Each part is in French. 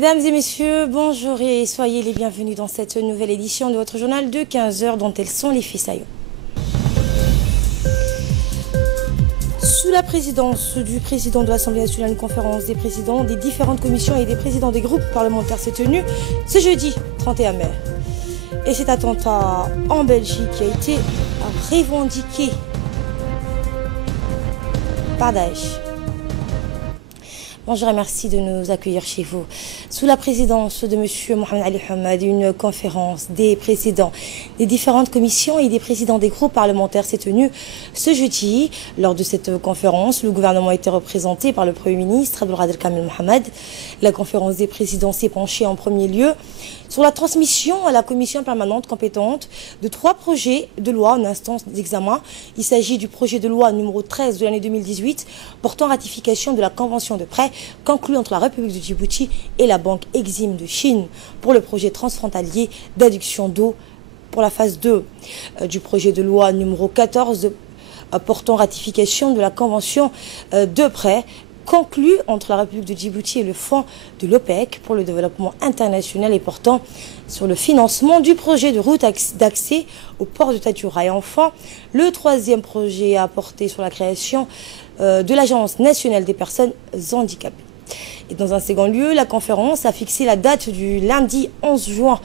Mesdames et messieurs, bonjour et soyez les bienvenus dans cette nouvelle édition de votre journal de 15 heures dont elles sont les faits saillants. Sous la présidence du président de l'Assemblée nationale, une conférence des présidents des différentes commissions et des présidents des groupes parlementaires s'est tenue ce jeudi 31 mai. Et cet attentat en Belgique qui a été revendiqué par Daesh. Bonjour et merci de nous accueillir chez vous. Sous la présidence de M. Mohamed Ali Hamad, une conférence des présidents des différentes commissions et des présidents des groupes parlementaires s'est tenue ce jeudi. Lors de cette conférence, le gouvernement a été représenté par le Premier ministre Abdelkader Kamel Mohamed. La conférence des présidents s'est penchée en premier lieu sur la transmission à la commission permanente compétente de 3 projets de loi en instance d'examen. Il s'agit du projet de loi numéro 13 de l'année 2018 portant ratification de la convention de prêt conclue entre la République de Djibouti et la Banque Exim de Chine pour le projet transfrontalier d'adduction d'eau pour la phase 2 du projet de loi numéro 14 portant ratification de la convention de prêt conclu entre la République de Djibouti et le Fonds de l'OPEC pour le développement international et portant sur le financement du projet de route d'accès au port de Tadjoura. Et enfin, le 3e projet a porté sur la création de l'Agence nationale des personnes handicapées. Et dans un second lieu, la conférence a fixé la date du lundi 11 juin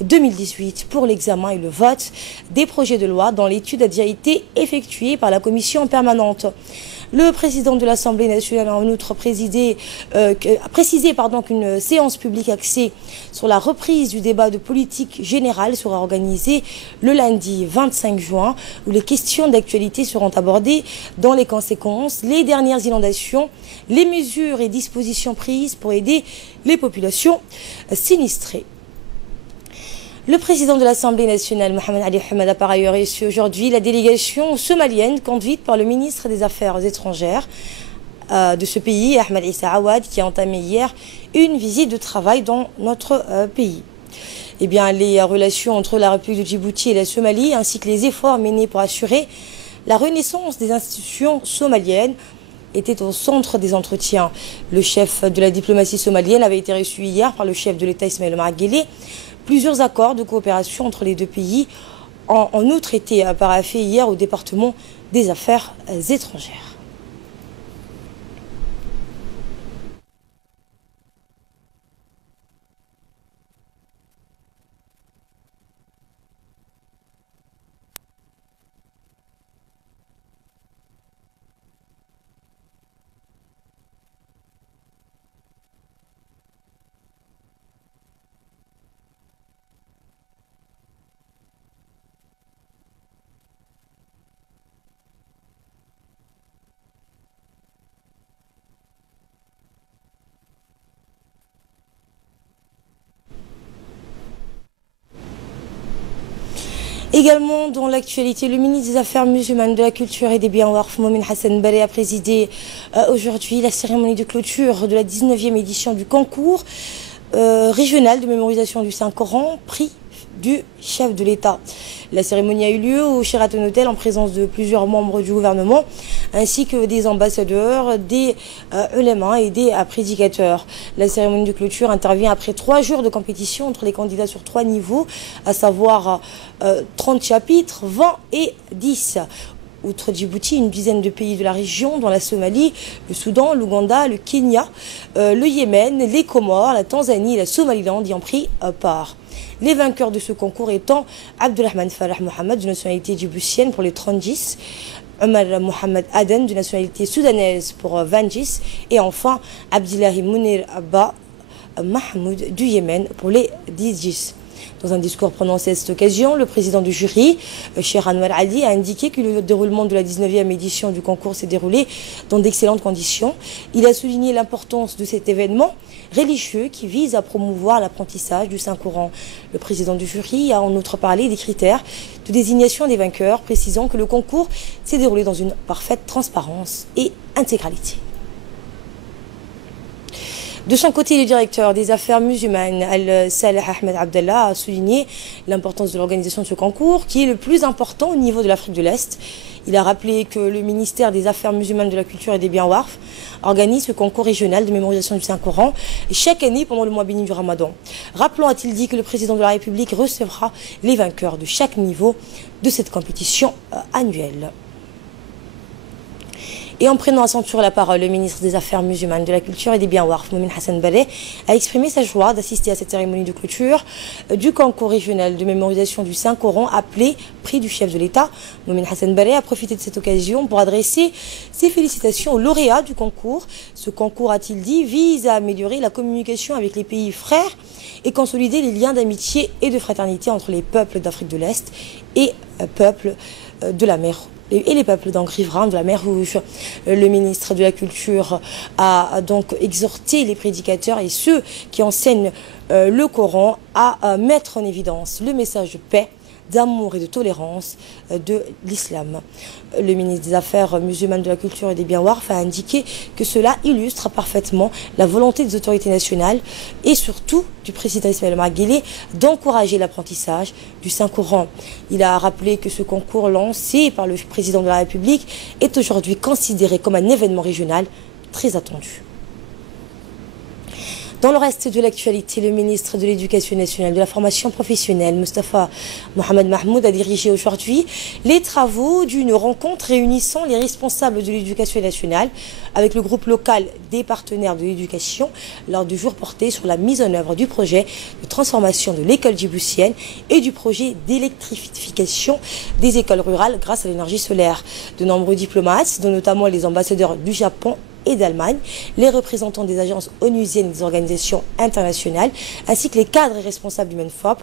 2018 pour l'examen et le vote des projets de loi dont l'étude a déjà été effectuée par la commission permanente. Le président de l'Assemblée nationale a en outre précisé qu'une séance publique axée sur la reprise du débat de politique générale sera organisée le lundi 25 juin où les questions d'actualité seront abordées dans les conséquences, les dernières inondations, les mesures et dispositions prises pour aider les populations sinistrées. Le président de l'Assemblée nationale, Mohamed Ali Hamad, a par ailleurs reçu aujourd'hui la délégation somalienne conduite par le ministre des Affaires étrangères de ce pays, Ahmed Issa Awad, qui a entamé hier une visite de travail dans notre pays. Eh bien, les relations entre la République de Djibouti et la Somalie, ainsi que les efforts menés pour assurer la renaissance des institutions somaliennes, était au centre des entretiens. Le chef de la diplomatie somalienne avait été reçu hier par le chef de l'État Ismaël Omar Guelleh. Plusieurs accords de coopération entre les deux pays ont en outre été paraphés hier au département des Affaires étrangères. Également dans l'actualité, le ministre des Affaires musulmanes, de la Culture et des Biens Warf, Mohamed Hassan Baleh, a présidé aujourd'hui la cérémonie de clôture de la 19e édition du concours régional de mémorisation du Saint-Coran, prix du chef de l'État. La cérémonie a eu lieu au Sheraton Hotel en présence de plusieurs membres du gouvernement ainsi que des ambassadeurs, des ulémas et des prédicateurs. La cérémonie de clôture intervient après 3 jours de compétition entre les candidats sur 3 niveaux, à savoir 30 chapitres, 20 et 10. Outre Djibouti, une dizaine de pays de la région, dont la Somalie, le Soudan, l'Ouganda, le Kenya, le Yémen, les Comores, la Tanzanie et la Somaliland y ont pris part. Les vainqueurs de ce concours étant Abdelrahman Farah Mohamed, de nationalité djiboutienne pour les 30-10, Omar Mohamed Aden, de nationalité soudanaise pour 20-10, et enfin Abdillahi Mounir Abba Mahmoud du Yémen pour les 10-10. Dans un discours prononcé à cette occasion, le président du jury, Cheikh Anwar Ali, a indiqué que le déroulement de la 19e édition du concours s'est déroulé dans d'excellentes conditions. Il a souligné l'importance de cet événement religieux qui vise à promouvoir l'apprentissage du Saint-Coran. Le président du jury a en outre parlé des critères de désignation des vainqueurs, précisant que le concours s'est déroulé dans une parfaite transparence et intégralité. De son côté, le directeur des affaires musulmanes, Al-Saleh Ahmed Abdallah, a souligné l'importance de l'organisation de ce concours, qui est le plus important au niveau de l'Afrique de l'Est. Il a rappelé que le ministère des Affaires musulmanes, de la Culture et des Biens Warf organise ce concours régional de mémorisation du Saint-Coran chaque année pendant le mois béni du Ramadan. Rappelons, a-t-il dit, que le président de la République recevra les vainqueurs de chaque niveau de cette compétition annuelle. Et en prenant à son tour la parole, le ministre des Affaires musulmanes, de la Culture et des Biens Warf, Momin Hassan Barre, a exprimé sa joie d'assister à cette cérémonie de clôture du concours régional de mémorisation du Saint-Coran appelé Prix du chef de l'État. Momin Hassan Barre a profité de cette occasion pour adresser ses félicitations aux lauréats du concours. Ce concours, a-t-il dit, vise à améliorer la communication avec les pays frères et consolider les liens d'amitié et de fraternité entre les peuples d'Afrique de l'Est et peuples de la mer et les peuples riverains de la mer Rouge. Le ministre de la Culture a donc exhorté les prédicateurs et ceux qui enseignent le Coran à mettre en évidence le message de paix, d'amour et de tolérance de l'islam. Le ministre des Affaires musulmanes, de la Culture et des Biens Warf a indiqué que cela illustre parfaitement la volonté des autorités nationales et surtout du président Ismaël Omar Guelleh d'encourager l'apprentissage du Saint-Coran. Il a rappelé que ce concours lancé par le président de la République est aujourd'hui considéré comme un événement régional très attendu. Dans le reste de l'actualité, le ministre de l'Éducation nationale, de la formation professionnelle, Moustapha Mohamed Mahmoud, a dirigé aujourd'hui les travaux d'une rencontre réunissant les responsables de l'éducation nationale avec le groupe local des partenaires de l'éducation lors du jour porté sur la mise en œuvre du projet de transformation de l'école djiboutienne et du projet d'électrification des écoles rurales grâce à l'énergie solaire. De nombreux diplomates, dont notamment les ambassadeurs du Japon et d'Allemagne, les représentants des agences onusiennes et des organisations internationales, ainsi que les cadres et responsables du MENFOP,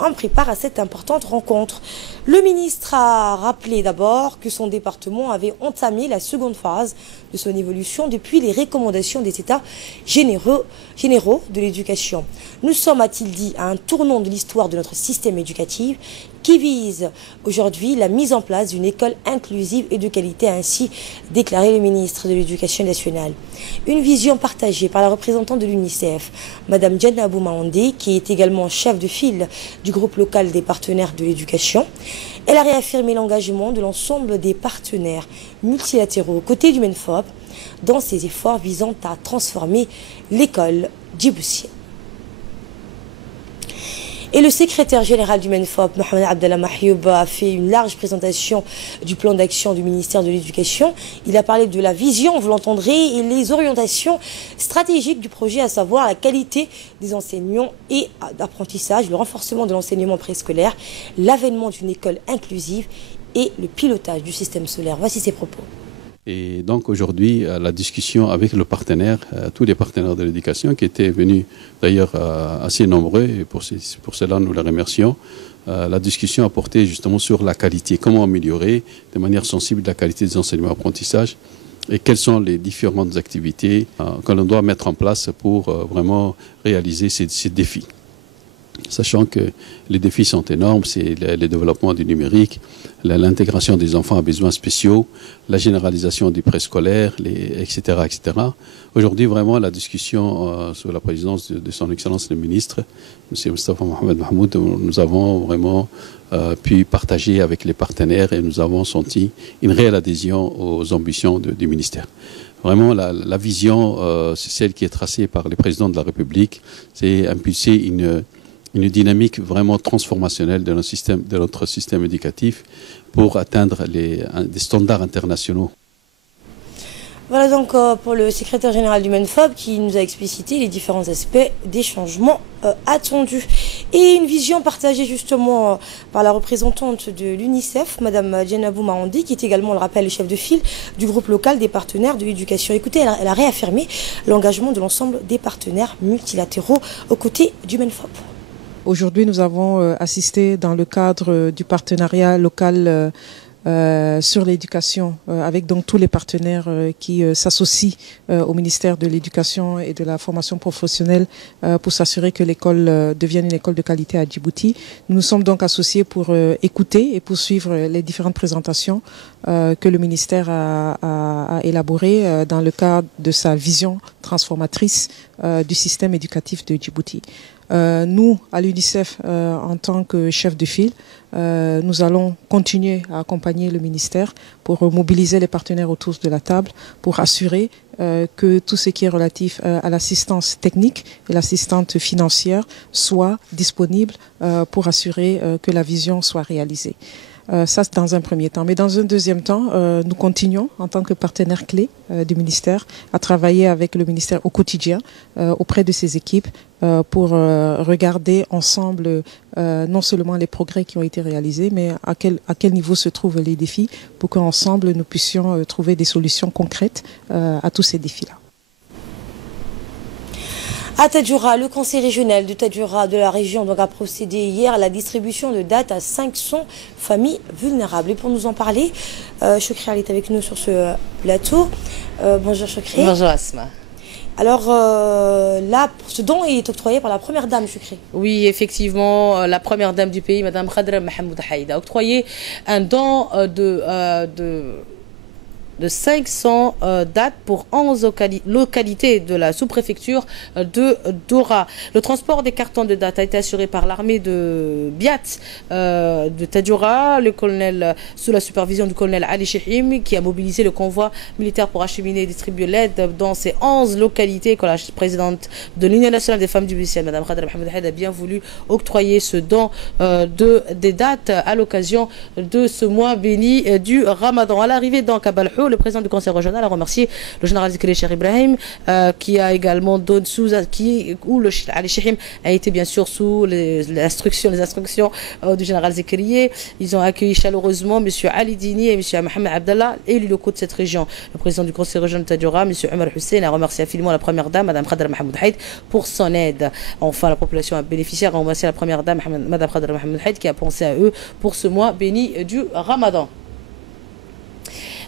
ont pris part à cette importante rencontre. Le ministre a rappelé d'abord que son département avait entamé la seconde phase de son évolution depuis les recommandations des États généraux de l'éducation. Nous sommes, a-t-il dit, à un tournant de l'histoire de notre système éducatif qui vise aujourd'hui la mise en place d'une école inclusive et de qualité, a ainsi déclaré le ministre de l'Éducation nationale. Une vision partagée par la représentante de l'UNICEF, Mme Diana Boumaondé, qui est également chef de file du groupe local des partenaires de l'éducation. Elle a réaffirmé l'engagement de l'ensemble des partenaires multilatéraux aux côtés du MENFOP dans ses efforts visant à transformer l'école djiboutienne. Et le secrétaire général du MENFOP, Mohamed Abdallah Mahyoub, a fait une large présentation du plan d'action du ministère de l'Éducation. Il a parlé de la vision, vous l'entendrez, et les orientations stratégiques du projet, à savoir la qualité des enseignants et d'apprentissage, le renforcement de l'enseignement préscolaire, l'avènement d'une école inclusive et le pilotage du système solaire. Voici ses propos. Et donc aujourd'hui, la discussion avec le partenaire, tous les partenaires de l'éducation qui étaient venus d'ailleurs assez nombreux, et pour cela nous les remercions, la discussion a porté justement sur la qualité, comment améliorer de manière sensible la qualité des enseignements et apprentissages et quelles sont les différentes activités que l'on doit mettre en place pour vraiment réaliser ces défis. Sachant que les défis sont énormes, c'est le développement du numérique, l'intégration des enfants à besoins spéciaux, la généralisation du préscolaire, etc., etc. Aujourd'hui, vraiment, la discussion sous la présidence de son Excellence le ministre, M. Moustapha Mohamed Mahmoud, nous avons vraiment pu partager avec les partenaires et nous avons senti une réelle adhésion aux ambitions du ministère. Vraiment, la vision, c'est celle qui est tracée par les présidents de la République, c'est impulser une dynamique vraiment transformationnelle de notre système éducatif pour atteindre des standards internationaux. Voilà donc pour le secrétaire général du MENFOP qui nous a explicité les différents aspects des changements attendus. Et une vision partagée justement par la représentante de l'UNICEF, Mme Diana Boumaondé, qui est également, le rappel, chef de file du groupe local des partenaires de l'éducation. Écoutez, elle a réaffirmé l'engagement de l'ensemble des partenaires multilatéraux aux côtés du MENFOP. Aujourd'hui, nous avons assisté dans le cadre du partenariat local sur l'éducation, avec donc tous les partenaires qui s'associent au ministère de l'Éducation et de la formation professionnelle pour s'assurer que l'école devienne une école de qualité à Djibouti. Nous nous sommes donc associés pour écouter et poursuivre les différentes présentations que le ministère a élaborées dans le cadre de sa vision transformatrice du système éducatif de Djibouti. Nous, à l'UNICEF, en tant que chef de file, nous allons continuer à accompagner le ministère pour mobiliser les partenaires autour de la table, pour assurer que tout ce qui est relatif à l'assistance technique et l'assistance financière soit disponible pour assurer que la vision soit réalisée. Ça, c'est dans un premier temps. Mais dans un deuxième temps, nous continuons, en tant que partenaire clé du ministère, à travailler avec le ministère au quotidien, auprès de ses équipes, pour regarder ensemble non seulement les progrès qui ont été réalisés, mais à quel niveau se trouvent les défis, pour qu'ensemble nous puissions trouver des solutions concrètes à tous ces défis-là. À Tadjoura, le conseil régional de Tadjoura de la région donc, a procédé hier à la distribution de dates à 500 familles vulnérables. Et pour nous en parler, Choukri est avec nous sur ce plateau. Bonjour Choukri. Bonjour Asma. Alors là, ce don est octroyé par la première dame, Choukri. Oui, effectivement, la première dame du pays, Madame Khadra Mohamed Haïd, a octroyé un don de 500 dates pour 11 localités de la sous-préfecture de Dora. Le transport des cartons de dates a été assuré par l'armée de Biat de Tadjoura, le colonel, sous la supervision du colonel Ali Chihim, qui a mobilisé le convoi militaire pour acheminer et distribuer l'aide dans ces 11 localités que la présidente de l'Union nationale des femmes du Bussienne, Mme Khadra Mohamed Haïd, a bien voulu octroyer ce don des dates à l'occasion de ce mois béni du Ramadan. À l'arrivée dans Kabalhou, le président du conseil régional a remercié le général Zikri Cheikh Ibrahim qui a également donné où le Ali Chihim a été bien sûr sous les instructions du général Zikri. Ils ont accueilli chaleureusement M. Ali Dini et M. Mohamed Abdallah, élus locaux de cette région. Le président du conseil régional de Tadjoura, M. Omar Hussein, a remercié affiliément la première dame, Mme Khadra Mohamed Haïd, pour son aide. Enfin, la population bénéficiaire a remercié la première dame, Mme Khadra Mohamed Haïd, qui a pensé à eux pour ce mois béni du Ramadan.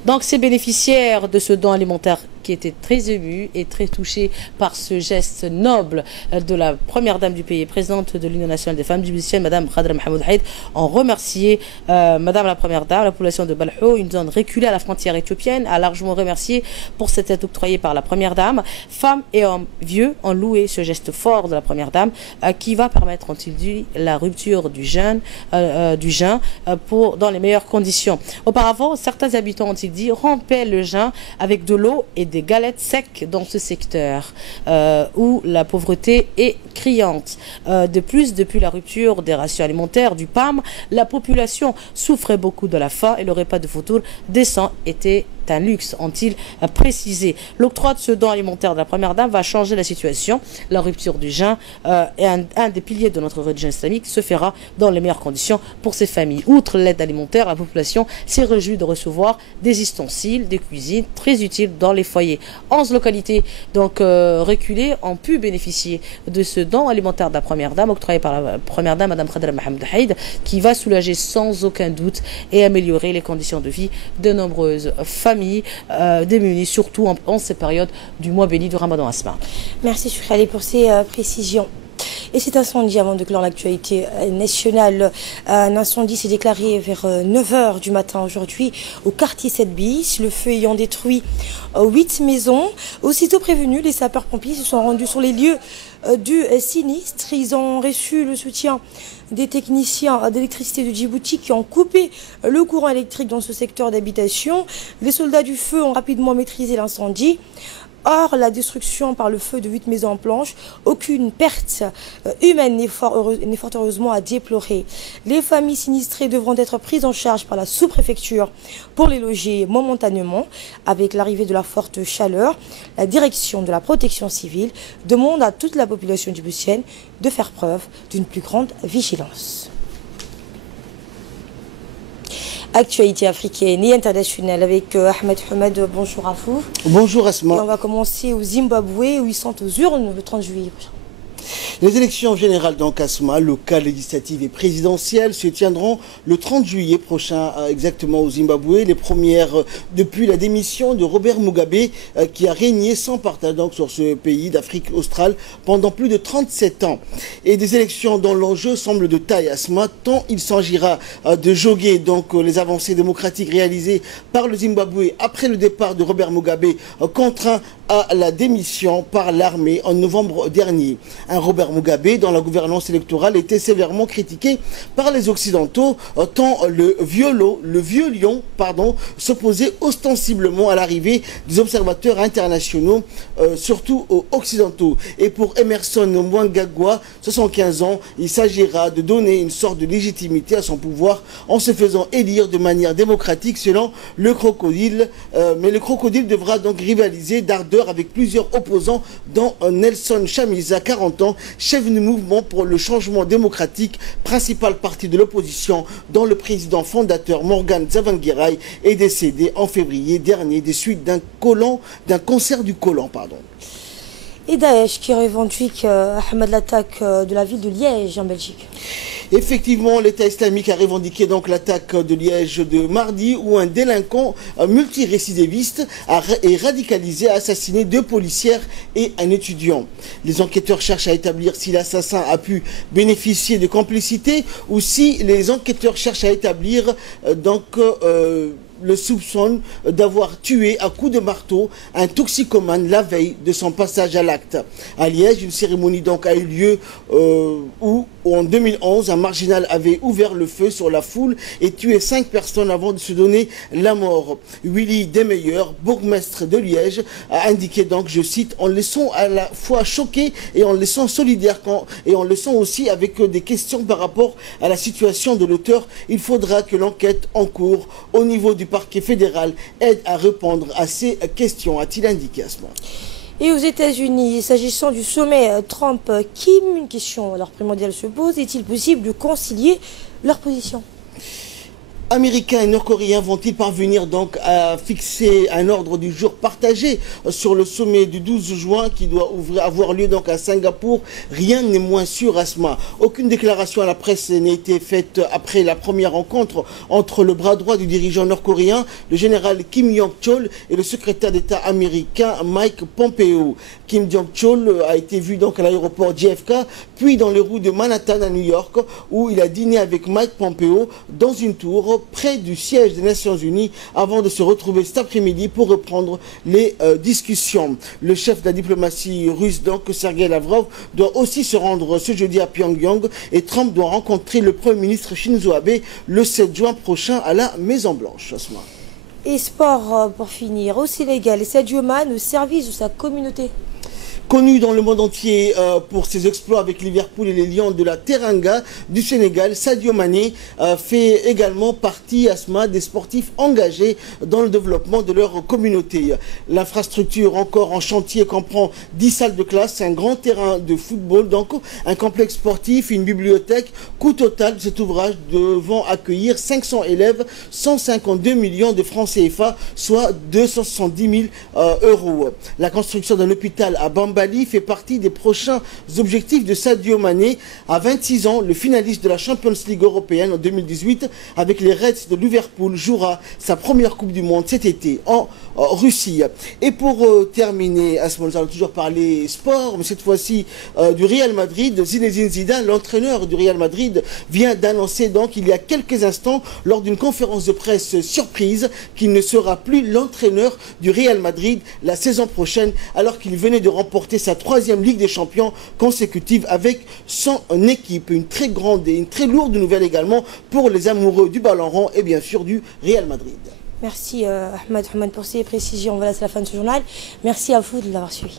Donc ces bénéficiaires de ce don alimentaire qui étaient très émus et très touchés par ce geste noble de la première dame du pays, présidente de l'Union nationale des femmes du Bussienne, Mme Khadra Mohamed Haïd, ont remercié Mme la première dame, la population de Balhou, une zone reculée à la frontière éthiopienne, a largement remercié pour cette aide octroyée par la première dame. Femmes et hommes vieux ont loué ce geste fort de la première dame qui va permettre, ont-ils dit, la rupture du jeûne dans les meilleures conditions. Auparavant, certains habitants, ont-ils dit, rompaient le jeûne avec de l'eau et des galettes secs dans ce secteur où la pauvreté est criante. De plus, depuis la rupture des rations alimentaires du PAM, la population souffrait beaucoup de la faim et le repas de foutour décent était un luxe, ont-ils précisé. L'octroi de ce don alimentaire de la première dame va changer la situation. La rupture du jeûne est un des piliers de notre religion islamique, se fera dans les meilleures conditions pour ces familles. Outre l'aide alimentaire, la population s'est réjouie de recevoir des ustensiles, des cuisines très utiles dans les foyers. 11 localités donc reculées ont pu bénéficier de ce don alimentaire de la première dame octroyé par la première dame, Mme Khadra Mohamed Haïd, qui va soulager sans aucun doute et améliorer les conditions de vie de nombreuses familles démunies, surtout en ces périodes du mois béni du Ramadan. Asma. Merci Choukri pour ces précisions. Et cet incendie, avant de clore l'actualité nationale, un incendie s'est déclaré vers 9h du matin aujourd'hui au quartier 7 bis, le feu ayant détruit 8 maisons. Aussitôt prévenus, les sapeurs-pompiers se sont rendus sur les lieux du sinistre. Ils ont reçu le soutien des techniciens d'électricité de Djibouti qui ont coupé le courant électrique dans ce secteur d'habitation. Les soldats du feu ont rapidement maîtrisé l'incendie. Or, la destruction par le feu de 8 maisons en planche, aucune perte humaine n'est fort heureusement à déplorer. Les familles sinistrées devront être prises en charge par la sous-préfecture pour les loger momentanément. Avec l'arrivée de la forte chaleur, la direction de la protection civile demande à toute la population djiboutienne de faire preuve d'une plus grande vigilance. Actualité africaine et internationale avec Ahmed Hamed. Bonjour à vous. Bonjour Asma. Et on va commencer au Zimbabwe où ils sont aux urnes le 30 juillet. Les élections générales d'Ankasma, locales, législatives et présidentielles, se tiendront le 30 juillet prochain, exactement au Zimbabwe. Les premières depuis la démission de Robert Mugabe, qui a régné sans partage donc, sur ce pays d'Afrique australe pendant plus de 37 ans. Et des élections dont l'enjeu semble de taille Asma, tant il s'agira de jauger donc, les avancées démocratiques réalisées par le Zimbabwe après le départ de Robert Mugabe, contraint à la démission par l'armée en novembre dernier. Un Robert Mugabe, dont la gouvernance électorale était sévèrement critiquée par les Occidentaux, tant le vieux lion s'opposait ostensiblement à l'arrivée des observateurs internationaux, surtout occidentaux. Et pour Emerson Mnangagwa, 75 ans, il s'agira de donner une sorte de légitimité à son pouvoir en se faisant élire de manière démocratique selon le crocodile. Mais le crocodile devra donc rivaliser d'ardeur avec plusieurs opposants, dont Nelson Chamisa, 40 ans, chef du mouvement pour le changement démocratique, principal parti de l'opposition, dont le président fondateur Morgan Tsvangirai est décédé en février dernier des suites d'un cancer du côlon. Et Daesh qui revendique Ahmed l'attaque de la ville de Liège en Belgique. Effectivement, l'État islamique a revendiqué donc l'attaque de Liège de mardi où un délinquant multirécidiviste est radicalisé, a assassiné 2 policières et un étudiant. Les enquêteurs cherchent à établir si l'assassin a pu bénéficier de complicité ou si les enquêteurs cherchent à établir le soupçon d'avoir tué à coups de marteau un toxicomane la veille de son passage à l'acte. À Liège, une cérémonie donc a eu lieu où en 2011, un marginal avait ouvert le feu sur la foule et tué 5 personnes avant de se donner la mort. Willy Demeyer, bourgmestre de Liège, a indiqué donc, je cite, « En laissant à la fois choqués et en laissant solidaires et en laissant aussi avec des questions par rapport à la situation de l'auteur, il faudra que l'enquête en cours au niveau du parquet fédéral aide à répondre à ces questions », a-t-il indiqué à ce moment. Et aux États-Unis, s'agissant du sommet Trump-Kim, une question alors primordiale se pose, est-il possible de concilier leurs positions ? Américains et Nord-Coréens vont-ils parvenir donc à fixer un ordre du jour partagé sur le sommet du 12 juin qui doit avoir lieu donc à Singapour? Rien n'est moins sûr, Asma. Aucune déclaration à la presse n'a été faite après la première rencontre entre le bras droit du dirigeant nord-coréen, le général Kim Yong-chol, et le secrétaire d'État américain Mike Pompeo. Kim Jong-chol a été vu donc à l'aéroport JFK, puis dans les rues de Manhattan à New York, où il a dîné avec Mike Pompeo dans une tour près du siège des Nations Unies avant de se retrouver cet après-midi pour reprendre les discussions. Le chef de la diplomatie russe, donc Sergei Lavrov, doit aussi se rendre ce jeudi à Pyongyang et Trump doit rencontrer le Premier ministre Shinzo Abe le 7 juin prochain à la Maison-Blanche. Et sport pour finir, au Sénégal, et Sadio Mané au service de sa communauté. Connu dans le monde entier pour ses exploits avec Liverpool et les Lions de la Teranga du Sénégal, Sadio Mané fait également partie, Asma, des sportifs engagés dans le développement de leur communauté. L'infrastructure encore en chantier comprend 10 salles de classe, un grand terrain de football, donc un complexe sportif, une bibliothèque. Coût total de cet ouvrage devant accueillir 500 élèves, 152 millions de francs CFA, soit 270 000 euros. La construction d'un hôpital à Bambali fait partie des prochains objectifs de Sadio Mané. À 26 ans, le finaliste de la Champions League européenne en 2018 avec les Reds de Liverpool jouera sa première Coupe du Monde cet été en Russie. Et pour terminer, à ce moment, nous allons toujours parler sport, mais cette fois-ci du Real Madrid. Zinedine Zidane, l'entraîneur du Real Madrid, vient d'annoncer donc il y a quelques instants lors d'une conférence de presse surprise qu'il ne sera plus l'entraîneur du Real Madrid la saison prochaine, alors qu'il venait de remporter sa 3e Ligue des Champions consécutive avec son équipe. Une très grande et une très lourde nouvelle également pour les amoureux du ballon rond et bien sûr du Real Madrid. Merci Ahmed pour ces précisions. Voilà, c'est la fin de ce journal. Merci à vous de l'avoir suivi.